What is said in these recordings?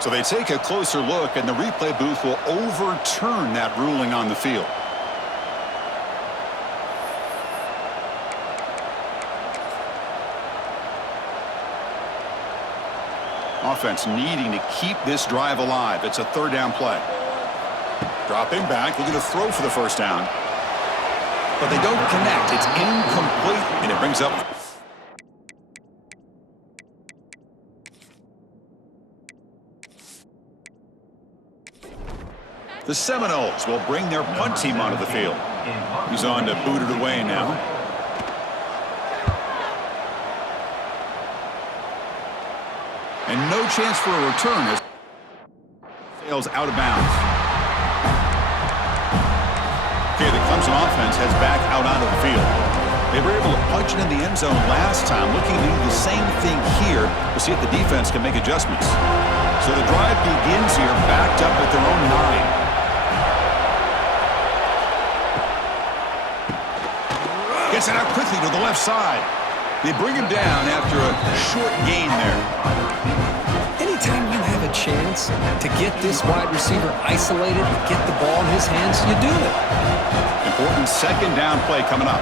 So they take a closer look, and the replay booth will overturn that ruling on the field. Offense needing to keep this drive alive. It's a third down play. Dropping back, looking to throw for the first down. But they don't connect. It's incomplete, and it brings up... The Seminoles will bring their punt team onto the field. He's on to boot it away now. And no chance for a return as sails out of bounds. Okay, the Clemson offense heads back out onto the field. They were able to punch it in the end zone last time, looking to do the same thing here to see if the defense can make adjustments. So the drive begins here backed up at their own 9. Gets it out quickly to the left side. They bring him down after a short gain there. Anytime you have a chance to get this wide receiver isolated and get the ball in his hands, you do it. Important second down play coming up.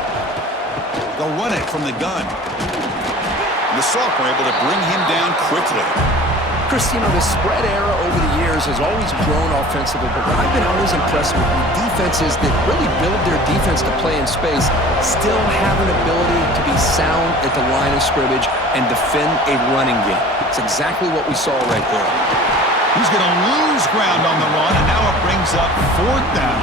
They'll run it from the gun. And the sophomore able to bring him down quickly. Chris, you know, the spread era over the years has always grown offensively, but what I've been always impressed with defenses that really build their defense to play in space still have an ability to be sound at the line of scrimmage and defend a running game. It's exactly what we saw right there. He's going to lose ground on the run, and now it brings up fourth down.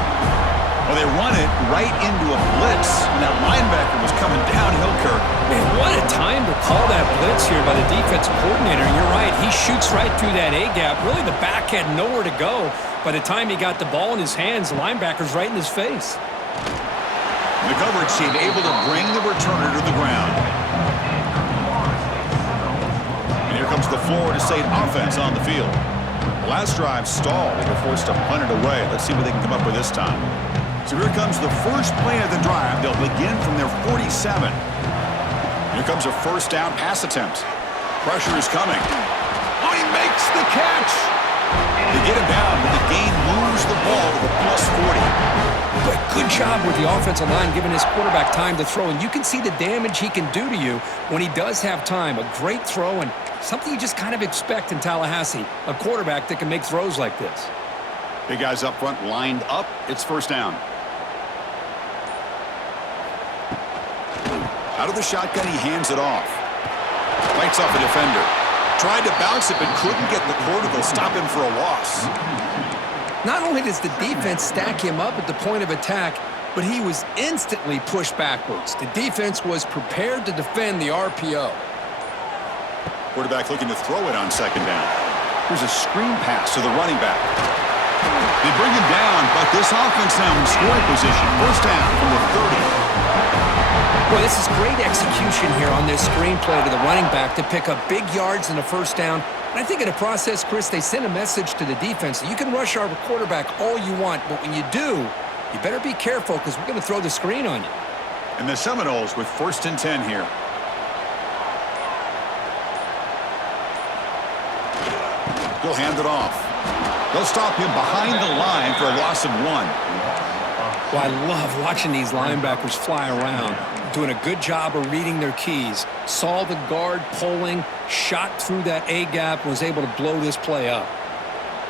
Well, they run it right into a blitz, and that linebacker was coming downhill, Kirk. Man, what a time to call that blitz here by the defensive coordinator. And you're right, he shoots right through that A-gap. Really, the back had nowhere to go. By the time he got the ball in his hands, the linebacker's right in his face. The coverage team able to bring the returner to the ground. And here comes the Florida State offense on the field. The last drive stalled. They were forced to punt it away. Let's see what they can come up with this time. So here comes the first play of the drive. They'll begin from their 47. Here comes a first down pass attempt. Pressure is coming. Oh, he makes the catch. They get him down, but the gain moves the ball to the +40. But good job with the offensive line giving his quarterback time to throw. And you can see the damage he can do to you when he does have time. A great throw and something you just kind of expect in Tallahassee. A quarterback that can make throws like this. Big guys up front lined up. It's first down. Out of the shotgun, he hands it off. Fights off a defender. Tried to bounce it, but couldn't get the quarter. They'll stop him for a loss. Not only does the defense stack him up at the point of attack, but he was instantly pushed backwards. The defense was prepared to defend the RPO. Quarterback looking to throw it on second down. Here's a screen pass to the running back. They bring him down, but this offense now in scoring position. First down from the 30. Boy, this is great execution here on this screen play to the running back to pick up big yards in the first down. And I think in the process, Chris, they send a message to the defense that you can rush our quarterback all you want, but when you do, you better be careful because we're going to throw the screen on you. And the Seminoles with first and 10 here. He'll hand it off. They'll stop him behind the line for a loss of 1. Well, I love watching these linebackers fly around, doing a good job of reading their keys. Saw the guard pulling, shot through that A-gap, and was able to blow this play up.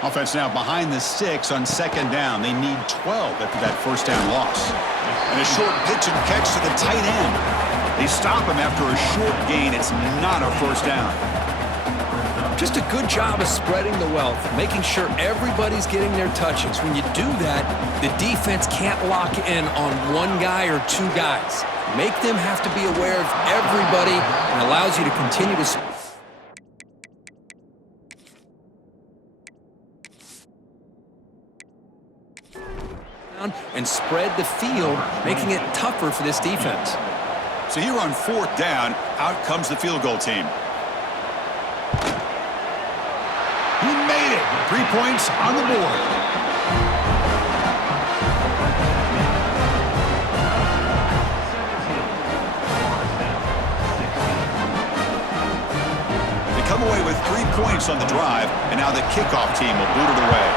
Offense now behind the 6 on second down. They need 12 after that first down loss. And a short pitch and catch to the tight end. They stop him after a short gain. It's not a first down. Just a good job of spreading the wealth, making sure everybody's getting their touches. When you do that, the defense can't lock in on one guy or two guys. Make them have to be aware of everybody and allows you to continue to and spread the field, making it tougher for this defense. So here on fourth down, out comes the field goal team. He made it. 3 points on the board. They come away with 3 points on the drive, and now the kickoff team will boot it away.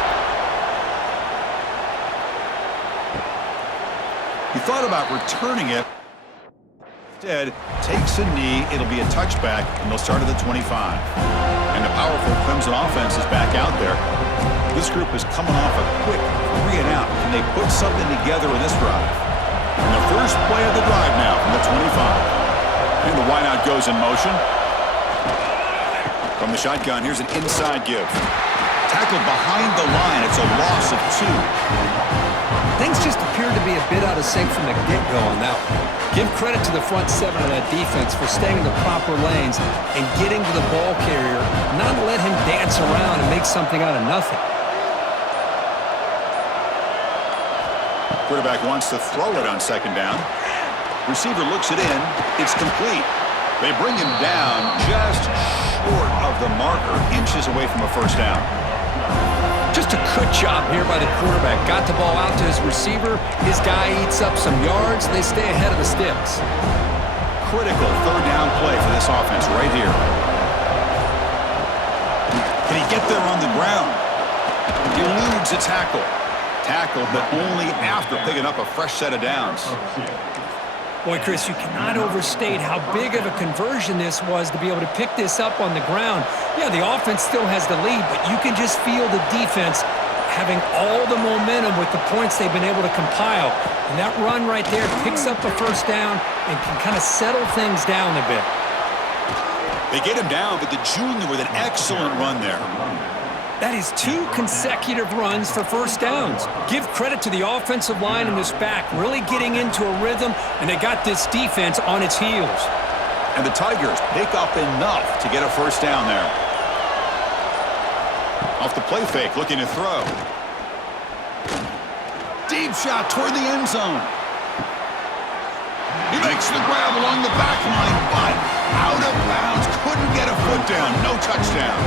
He thought about returning it. Instead, takes a knee. It'll be a touchback, and they'll start at the 25. And the powerful Clemson offense is back out there. This group is coming off a quick 3-and-out. Can they put something together in this drive? And the first play of the drive now from the 25. And the wideout goes in motion. From the shotgun, here's an inside give. Tackled behind the line. It's a loss of 2. Things just appeared to be a bit out of sync from the get-go on that one. Give credit to the front seven of that defense for staying in the proper lanes and getting to the ball carrier, not let him dance around and make something out of nothing. Quarterback wants to throw it on second down. Receiver looks it in. It's complete. They bring him down just short of the marker, inches away from a first down. Just a good job here by the quarterback. Got the ball out to his receiver. His guy eats up some yards. They stay ahead of the sticks. Critical third down play for this offense right here. Can he get there on the ground? Eludes a tackle. Tackled, but only after picking up a fresh set of downs. Boy, Chris, you cannot overstate how big of a conversion this was to be able to pick this up on the ground. Yeah, the offense still has the lead, but you can just feel the defense having all the momentum with the points they've been able to compile. And that run right there picks up a first down and can kind of settle things down a bit. They get him down, but the junior with an excellent run there. That is 2 consecutive runs for first downs. Give credit to the offensive line and this back, really getting into a rhythm, and they got this defense on its heels. And the Tigers pick up enough to get a first down there. Off the play fake, looking to throw. Deep shot toward the end zone. He makes the grab along the back line, but out of bounds. Couldn't get a foot down. No touchdown.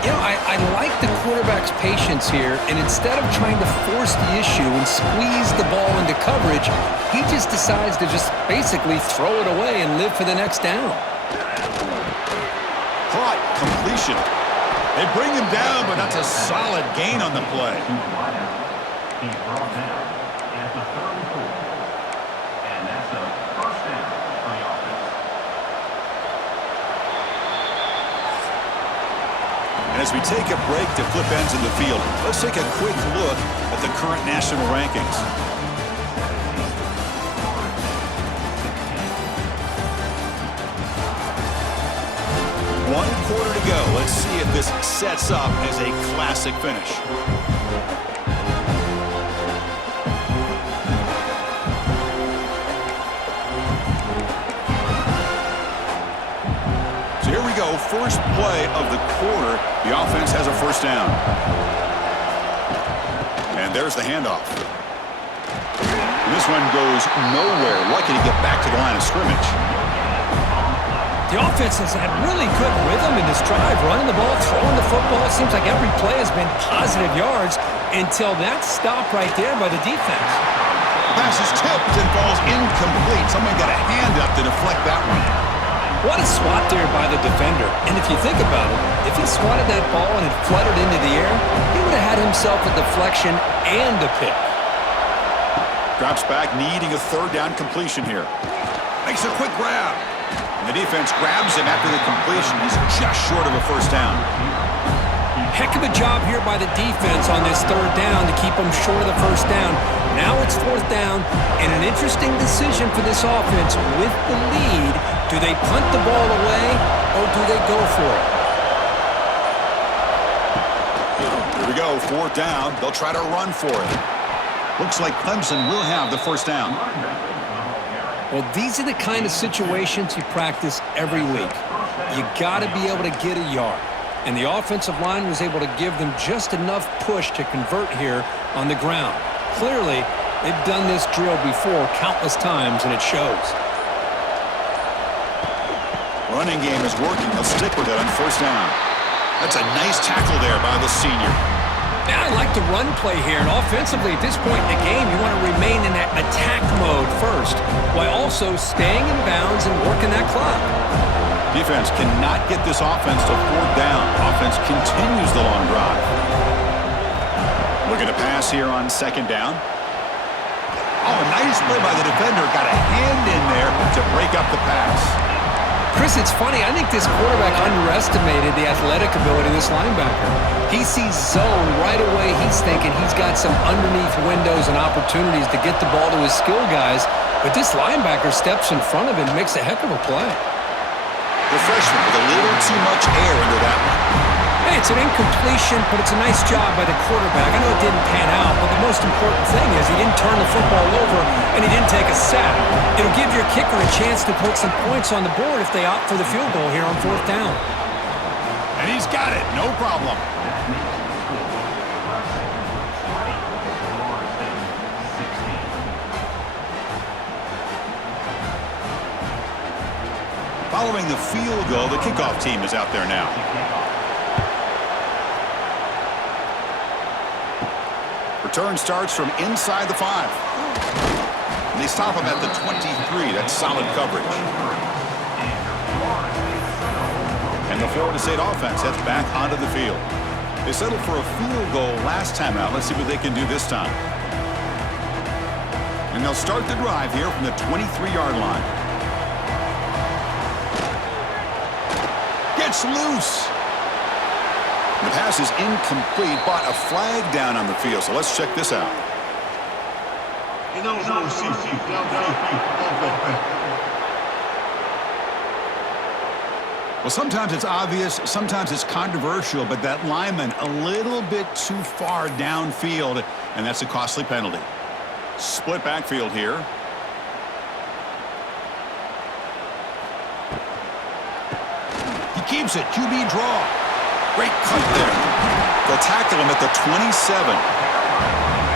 You know, I like the quarterback's patience here, and instead of trying to force the issue and squeeze the ball into coverage, he just decides to just basically throw it away and live for the next down. Caught, completion. They bring him down, but that's a solid gain on the play. As we take a break to flip ends in the field, let's take a quick look at the current national rankings. One quarter to go. Let's see if this sets up as a classic finish. Here we go, first play of the quarter. The offense has a first down. And there's the handoff. And this one goes nowhere. Lucky to get back to the line of scrimmage. The offense has had really good rhythm in this drive, running the ball, throwing the football. It seems like every play has been positive yards until that stop right there by the defense. Pass is tipped and falls incomplete. Someone got a hand up to deflect that one. What a swat there by the defender. And if you think about it, if he swatted that ball and it fluttered into the air, he would have had himself a deflection and a pick. Drops back, needing a third down completion here. Makes a quick grab. And the defense grabs him after the completion. He's just short of a first down. Heck of a job here by the defense on this third down to keep them short of the first down. Now it's fourth down, and an interesting decision for this offense with the lead. Do they punt the ball away, or do they go for it? Here we go, fourth down. They'll try to run for it. Looks like Clemson will have the first down. Well, these are the kind of situations you practice every week. You got to be able to get a yard. And the offensive line was able to give them just enough push to convert here on the ground. Clearly, they've done this drill before countless times, and it shows. Running game is working. They'll stick with it on first down. That's a nice tackle there by the senior. Now I like the run play here, and offensively at this point in the game, you want to remain in that attack mode first, while also staying in bounds and working that clock. Defense cannot get this offense to 4th down. Offense continues the long drive. Looking to pass here on 2nd down. Oh, nice play by the defender. Got a hand in there to break up the pass. Chris, it's funny. I think this quarterback underestimated the athletic ability of this linebacker. He sees zone right away. He's thinking he's got some underneath windows and opportunities to get the ball to his skill guys. But this linebacker steps in front of him and makes a heck of a play. The freshman with a little too much air into that one. Hey, it's an incompletion, but it's a nice job by the quarterback. I know it didn't pan out, but the most important thing is he didn't turn the football over and he didn't take a sack. It'll give your kicker a chance to put some points on the board if they opt for the field goal here on 4th down. And he's got it. No problem. Following the field goal, the kickoff team is out there now. Return starts from inside the 5. And they stop him at the 23. That's solid coverage. And the Florida State offense heads back onto the field. They settled for a field goal last time out. Let's see what they can do this time. And they'll start the drive here from the 23-yard line. Gets loose. The pass is incomplete, but a flag down on the field. So let's check this out. Well, sometimes it's obvious, sometimes it's controversial, but that lineman a little bit too far downfield, and that's a costly penalty. Split backfield here. He keeps it. QB draw. Great cut there. They'll tackle him at the 27.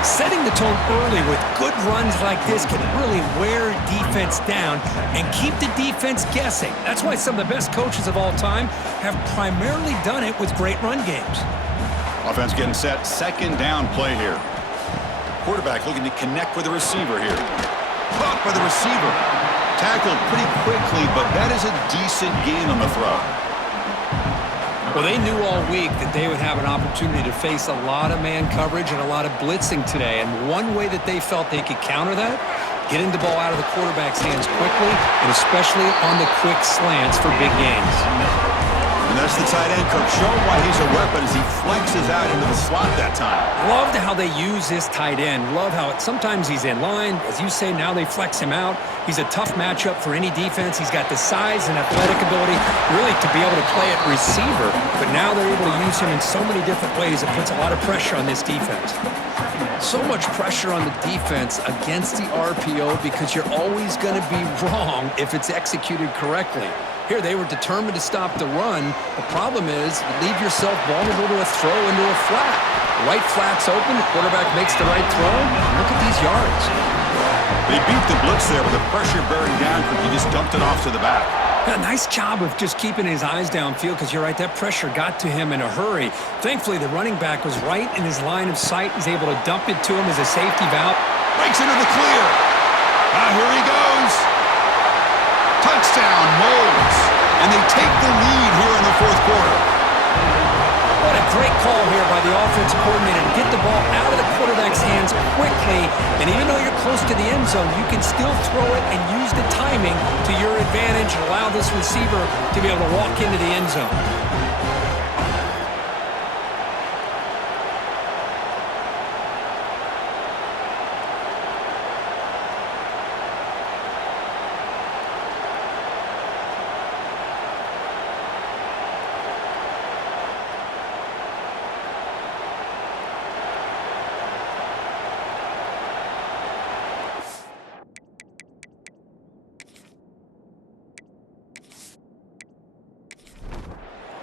Setting the tone early with good runs like this can really wear defense down and keep the defense guessing. That's why some of the best coaches of all time have primarily done it with great run games. Offense getting set. 2nd down play here. Quarterback looking to connect with the receiver here. Caught by the receiver. Tackled pretty quickly, but that is a decent gain on the throw. Well, they knew all week that they would have an opportunity to face a lot of man coverage and a lot of blitzing today. And one way that they felt they could counter that, getting the ball out of the quarterback's hands quickly, and especially on the quick slants for big gains. And that's the tight end, Kirk, showing why he's a weapon as he flexes out into the slot that time. Loved how they use this tight end. Love how sometimes he's in line. As you say, now they flex him out. He's a tough matchup for any defense. He's got the size and athletic ability really to be able to play at receiver. But now they're able to use him in so many different ways. It puts a lot of pressure on this defense. So much pressure on the defense against the RPO because you're always going to be wrong if it's executed correctly. Here, they were determined to stop the run. The problem is you leave yourself vulnerable to a throw into a flat. Right flat's open. The quarterback makes the right throw. Look at these yards. They beat the blitz there with the pressure bearing down. He just dumped it off to the back. A nice job of just keeping his eyes downfield because you're right, that pressure got to him in a hurry. Thankfully, the running back was right in his line of sight. He's able to dump it to him as a safety valve. Breaks into the clear. Here he goes. Touchdown, Moles. And they take the lead here in the 4th quarter. What a great call here by the offensive coordinator to get the ball out of the quarterback's hands quickly. And even though you're close to the end zone, you can still throw it and use the timing to your advantage and allow this receiver to be able to walk into the end zone.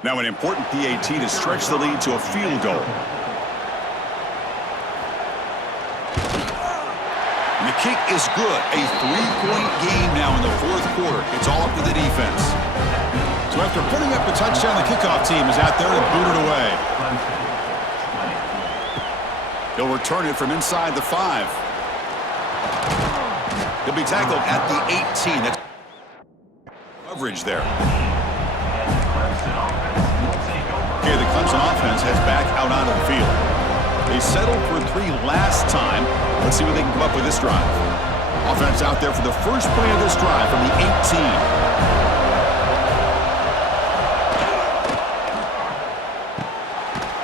Now an important PAT to stretch the lead to a field goal. And the kick is good. A 3-point game now in the 4th quarter. It's all up to the defense. So after putting up the touchdown, the kickoff team is out there to boot it away. He'll return it from inside the 5. He'll be tackled at the 18. That's coverage there. Okay, the Clemson offense heads back out onto the field. They settled for 3 last time. Let's see what they can come up with this drive. Offense out there for the first play of this drive from the 18.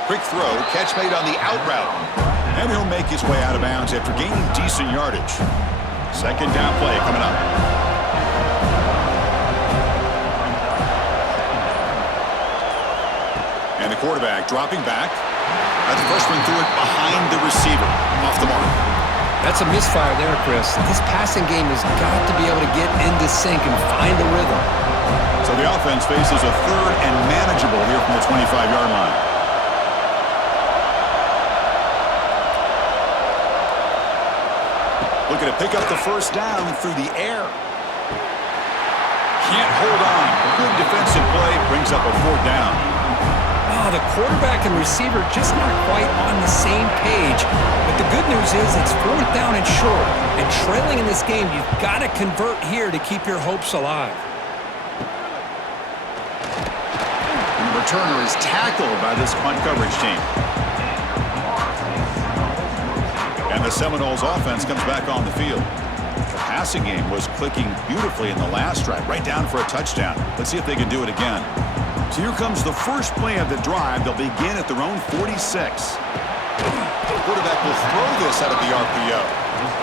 Quick throw, catch made on the out route. And he'll make his way out of bounds after gaining decent yardage. Second down play coming up. And the quarterback dropping back. That freshman threw it behind the receiver. Off the mark. That's a misfire there, Chris. This passing game has got to be able to get into sync and find a rhythm. So the offense faces a third and manageable here from the 25-yard line. Looking to pick up the first down through the air. Can't hold on. Good defensive play brings up a 4th down. Oh, the quarterback and receiver just not quite on the same page. But the good news is it's 4th down and short. And trailing in this game, you've got to convert here to keep your hopes alive. And the returner is tackled by this punt coverage team. And the Seminoles offense comes back on the field. The passing game was clicking beautifully in the last drive, right down for a touchdown. Let's see if they can do it again. So here comes the first play of the drive. They'll begin at their own 46. The quarterback will throw this out of the RPO.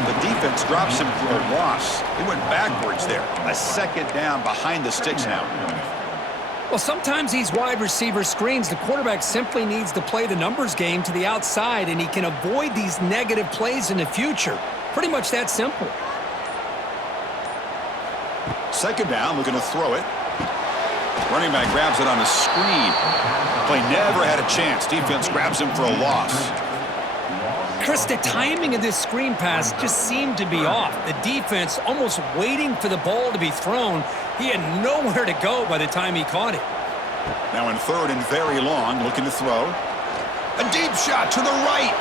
The defense drops him for a loss. They went backwards there. A second down behind the sticks now. Well, sometimes these wide receiver screens, the quarterback simply needs to play the numbers game to the outside, and he can avoid these negative plays in the future. Pretty much that simple. Second down, looking to throw it. Running back grabs it on a screen. Play never had a chance. Defense grabs him for a loss. Chris, the timing of this screen pass just seemed to be off. The defense almost waiting for the ball to be thrown. He had nowhere to go by the time he caught it. Now in 3rd and very long, looking to throw. A deep shot to the right.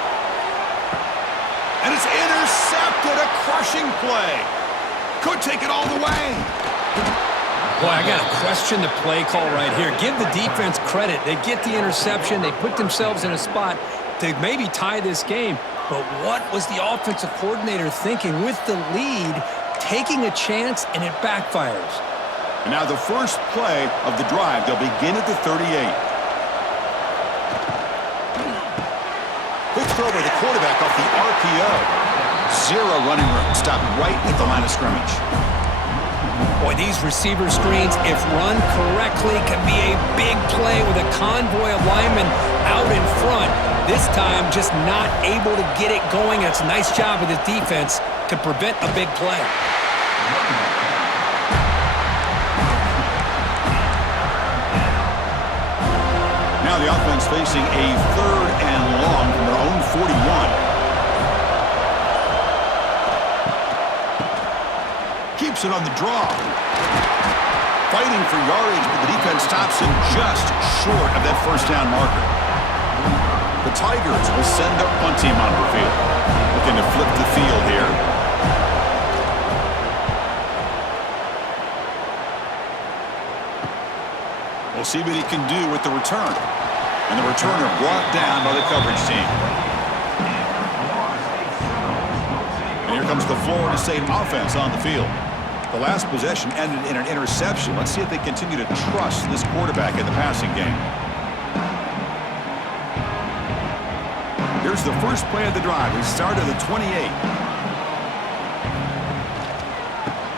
And it's intercepted. A crushing play. Could take it all the way. Boy, I got to question the play call right here. Give the defense credit. They get the interception. They put themselves in a spot to maybe tie this game. But what was the offensive coordinator thinking with the lead, taking a chance, and it backfires? And now the first play of the drive. They'll begin at the 38. Quick throw by the quarterback off the RPO. 0 running room. Stopped right at the line of scrimmage. Boy, these receiver screens, if run correctly, can be a big play with a convoy of linemen out in front. This time, just not able to get it going. It's a nice job of the defense to prevent a big play. Now the offense facing a 3rd and long from their own 41. Keeps it on the draw. Fighting for yardage, but the defense stops him just short of that first down marker. The Tigers will send their punt team onto the field. Looking to flip the field here. We'll see what he can do with the return. And the returner brought down by the coverage team. And here comes the Florida State offense on the field. The last possession ended in an interception. Let's see if they continue to trust this quarterback in the passing game. Here's the first play of the drive. We start at the 28.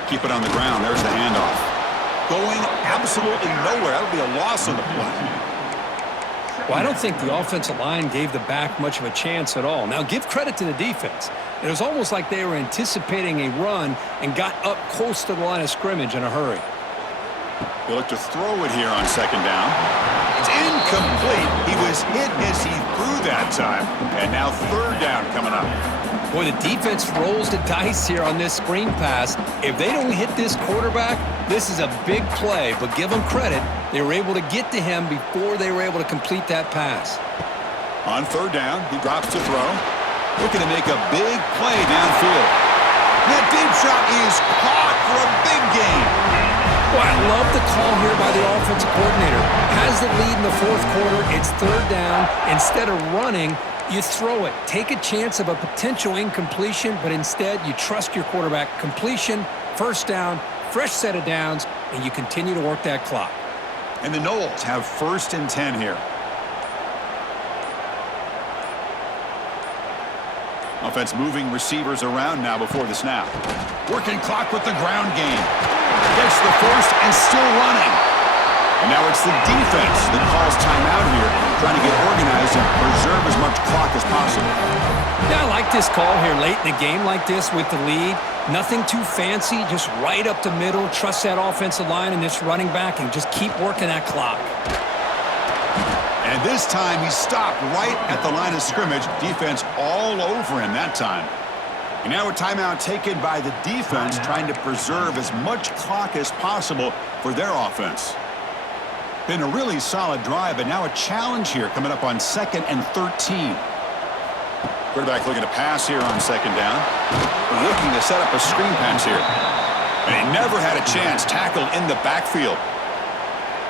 Keep it on the ground. There's the handoff. Going absolutely nowhere. That'll be a loss on the play. Well, I don't think the offensive line gave the back much of a chance at all. Now, give credit to the defense. It was almost like they were anticipating a run and got up close to the line of scrimmage in a hurry. They look to throw it here on second down. It's incomplete. He was hit as he threw that time. And now 3rd down coming up. Boy, the defense rolls the dice here on this screen pass. If they don't hit this quarterback, this is a big play. But give them credit. They were able to get to him before they were able to complete that pass. On 3rd down, he drops to throw. Looking to make a big play downfield. That deep shot is caught for a big gain. Well, I love the call here by the offensive coordinator. Has the lead in the fourth quarter. It's third down. Instead of running, you throw it. Take a chance of a potential incompletion, but instead you trust your quarterback. Completion, first down, fresh set of downs, and you continue to work that clock. And the Knowles have 1st and 10 here. Offense moving receivers around now before the snap. Working clock with the ground game. Gets the first and still running. And now it's the defense that calls timeout here, trying to get organized and preserve as much clock as possible. Yeah, I like this call here late in the game like this with the lead. Nothing too fancy, just right up the middle. Trust that offensive line and this running back and just keep working that clock. And this time he stopped right at the line of scrimmage. Defense all over him that time. And now a timeout taken by the defense, trying to preserve as much clock as possible for their offense. Been a really solid drive, but now a challenge here coming up on 2nd and 13. Quarterback looking to pass here on 2nd down. We're looking to set up a screen pass here. And he never had a chance, tackled in the backfield.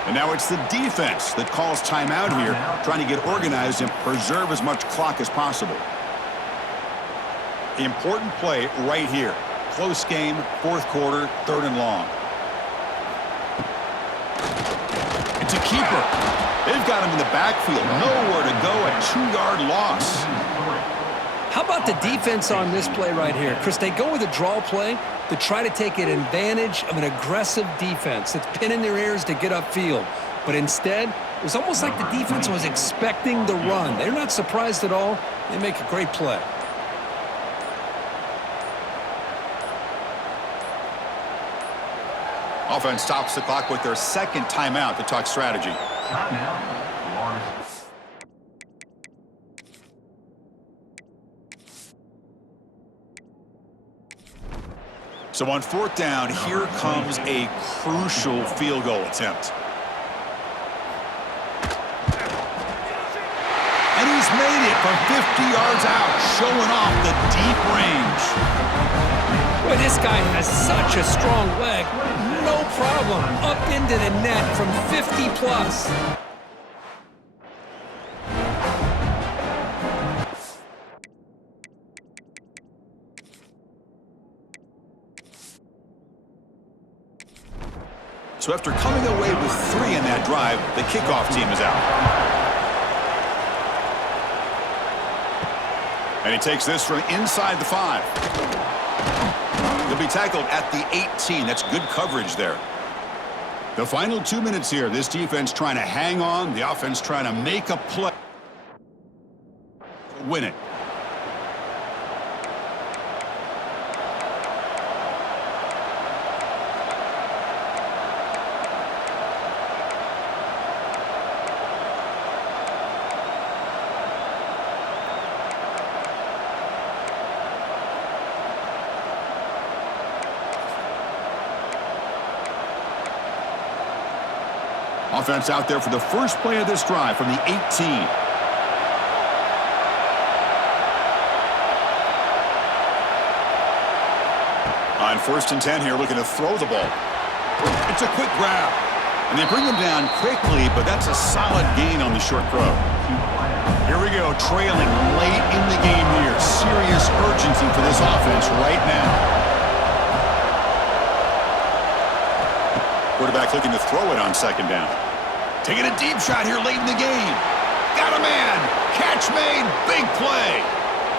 And now it's the defense that calls timeout here, trying to get organized and preserve as much clock as possible. Important play right here. Close game, 4th quarter, 3rd and long. It's a keeper. They've got him in the backfield. Nowhere to go, a 2-yard loss. How about the defense on this play right here? Chris, they go with a draw play to try to take an advantage of an aggressive defense that's pinning their ears to get upfield. But instead, it was almost like the defense was expecting the run. They're not surprised at all. They make a great play. Offense stops the clock with their 2nd timeout to talk strategy. So on 4th down, here comes a crucial field goal attempt. And he's made it from 50 yards out, showing off the deep range. Boy, this guy has such a strong leg. No problem. Up into the net from 50 plus. So after coming away with 3 in that drive, the kickoff team is out. And he takes this from inside the 5. He'll be tackled at the 18. That's good coverage there. The final 2 minutes here. This defense trying to hang on. The offense trying to make a play. Win it. Offense out there for the first play of this drive from the 18. On 1st and 10 here, looking to throw the ball. It's a quick grab. And they bring him down quickly, but that's a solid gain on the short throw. Here we go, trailing late in the game here. Serious urgency for this offense right now. Quarterback looking to throw it on 2nd down. Taking a deep shot here late in the game. Got a man. Catch made. Big play.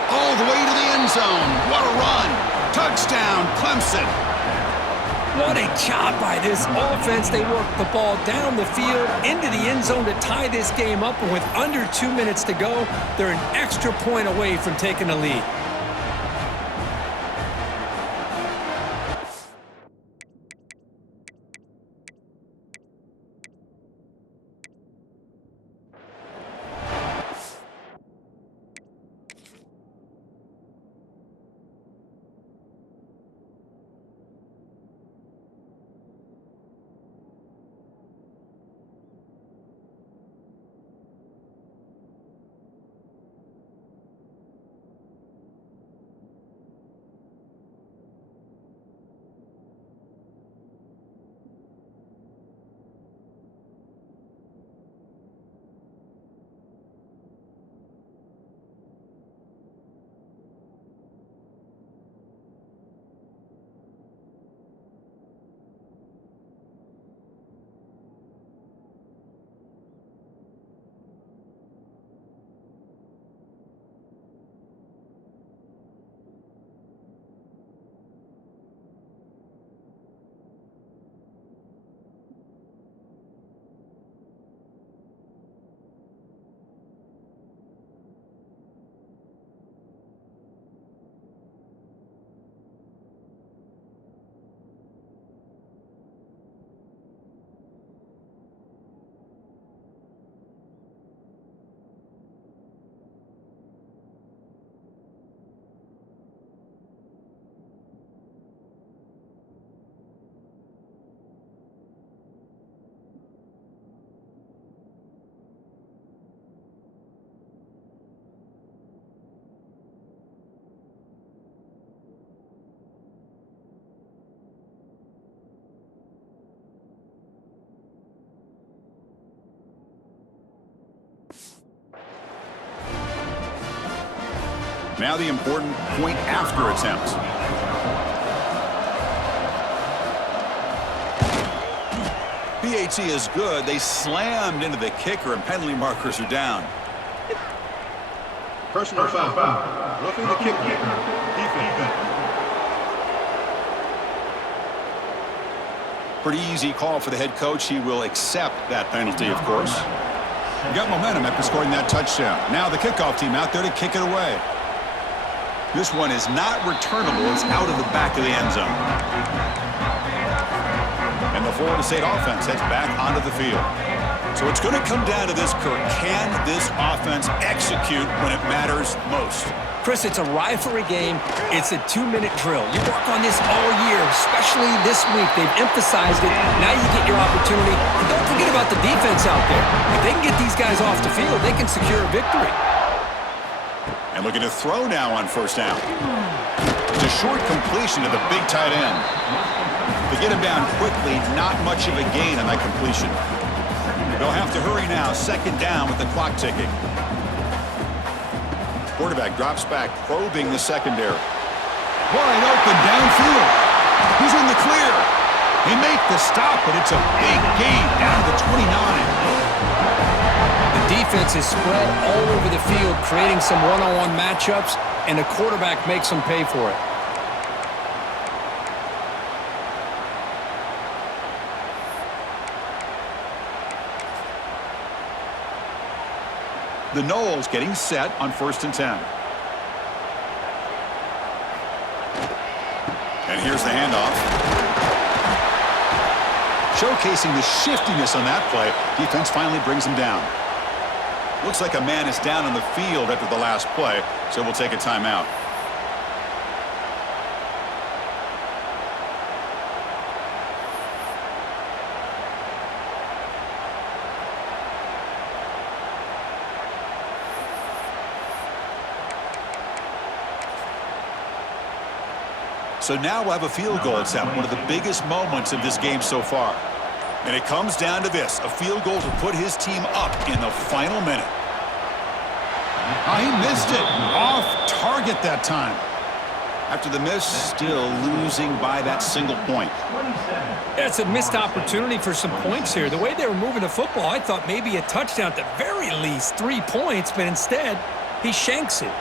All the way to the end zone. What a run. Touchdown, Clemson. What a job by this offense. They worked the ball down the field into the end zone to tie this game up. And with under 2 minutes to go, they're an extra point away from taking the lead. Now the important point after attempt. PAT is good. They slammed into the kicker, and penalty markers are down. Personal foul. Roughing the kicker. Defense. Pretty easy call for the head coach. He will accept that penalty, of course. He got momentum after scoring that touchdown. Now the kickoff team out there to kick it away. This one is not returnable. It's out of the back of the end zone. And the Florida State offense heads back onto the field. So it's going to come down to this, Kirk. Can this offense execute when it matters most? Chris, it's a rivalry game. It's a 2-minute drill. You work on this all year, especially this week. They've emphasized it. Now you get your opportunity. And don't forget about the defense out there. If they can get these guys off the field, they can secure a victory. And looking to throw now on first down. It's a short completion to the big tight end. To get him down quickly, not much of a gain on that completion. They'll have to hurry now. Second down with the clock ticking. Quarterback drops back, probing the secondary. Wide open downfield. He's in the clear. He make the stop, but it's a big gain down to the 29. The defense is spread all over the field, creating some one-on-one matchups, and the quarterback makes them pay for it. The Noles getting set on 1st and 10. And here's the handoff. Showcasing the shiftiness on that play. Defense finally brings him down. Looks like a man is down on the field after the last play, so we'll take a timeout. So now we'll have a field goal attempt, one of the biggest moments of this game so far. And it comes down to this, a field goal to put his team up in the final minute. Oh, he missed it. Off target that time. After the miss, still losing by that single point. It's a missed opportunity for some points here. The way they were moving the football, I thought maybe a touchdown at the very least, 3 points, but instead, he shanks it.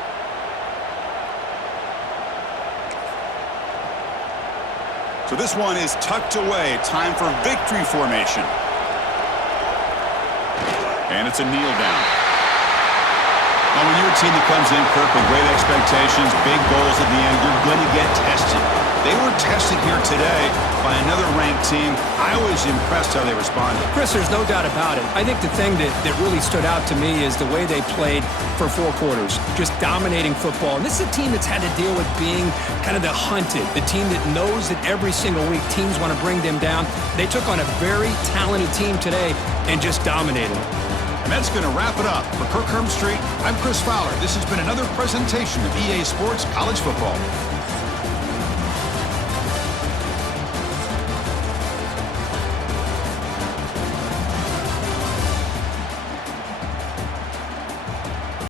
So this one is tucked away. Time for victory formation. And it's a kneel down. Now, when you're a team that comes in, Kirk, with great expectations, big goals at the end, you're going to get tested. They were tested here today by another ranked team. I was impressed how they responded. Chris, there's no doubt about it. I think the thing that really stood out to me is the way they played for 4 quarters, just dominating football. And this is a team that's had to deal with being kind of the hunted, the team that knows that every single week teams want to bring them down. They took on a very talented team today and just dominated. And that's going to wrap it up. For Kirk Herbstreit, I'm Chris Fowler. This has been another presentation of EA Sports College Football.